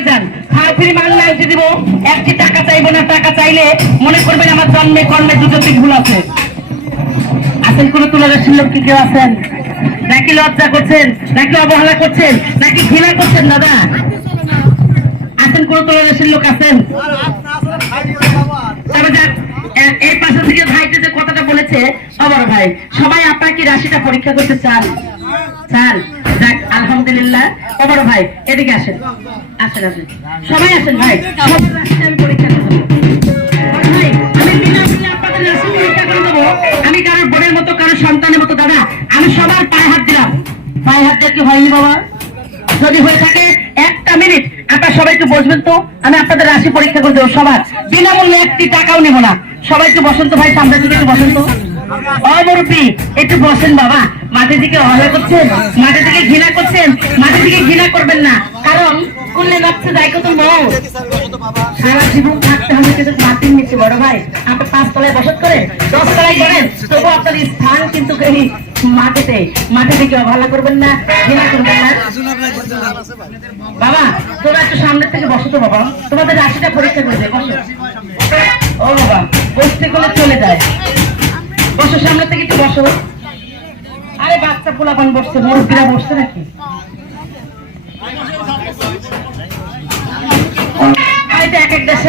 দিকে যান। ফারফিরি মাল লাঞ্চে দিব। একটি টাকা চাইব না, টাকা চাইলে মনে করবেন আমার জন্মে, কর্মে দুটোতে ভুল আছে। আছেন কোন তুলাদর্শীর লোক কি কেউ আছেন? নাকি লজ্জা করছেন? নাকি অবহেলা করছেন? নাকি ঘৃণা করছেন, দাদা? আছেন কোন তুলাদর্শীর লোক আছেন? এই পাশে থেকে ভাইতে যে কথাটা বলেছে অবর ভাই, সবাই আপনার কি রাশিটা পরীক্ষা করতে চান। চান? আলহামদুলিল্লাহ ভাই, এদিকে আসেন। আসেন আসেন সবাই আসেন ভাই। আমি পরীক্ষা দেবো। আমি কারোর বোনের মতো, কারোর সন্তানের মতো, দাদা, আমি সবার পায়ে হাত দিলাম। পায়ে হাত দিয়ে কি হয়নি বাবা? যদি হয়ে থাকে, একটা মিনিট আপনারা সবাই একটু বসবেন তো, আমি আপনাদের রাশি পরীক্ষা করে দেবো সবার। বিনামূল্যে একটি টাকাও নেব না। সবাই একটু বসেন তো ভাই, সামনের দিকে একটু বসেন তো। অমরূপী, একটু বসেন বাবা। মাটির দিকে অবহেলা করছেন মাটির দিকে ঘৃণা করছেন মাটির দিকে ঘৃণা করবেন না। কারণ করলে যাচ্ছে, যাই কত মৌ। সারা জীবন থাকতে হবে কিন্তু মাটির নিচে, বড় ভাই। আপনি পাঁচ তলায় বসত করেন, দশ তলায় করেন, তবু আপনার স্থান কিন্তু এই মাটিতে মাটি থেকে অবহেলা করবেন না, ঘৃণা করবেন না। বাবা তোমরা একটু সামনের থেকে বসো তো বাবা। তোমাদের রাশিটা পরীক্ষা করে দেয় বসো। ও বাবা, বসতে করলে চলে যায়। বসো সামনে থেকে একটু বসো। বাচ্চা পোলাপান বসছে মুরব্বীরা বসছে নাকি? এক এক দেশের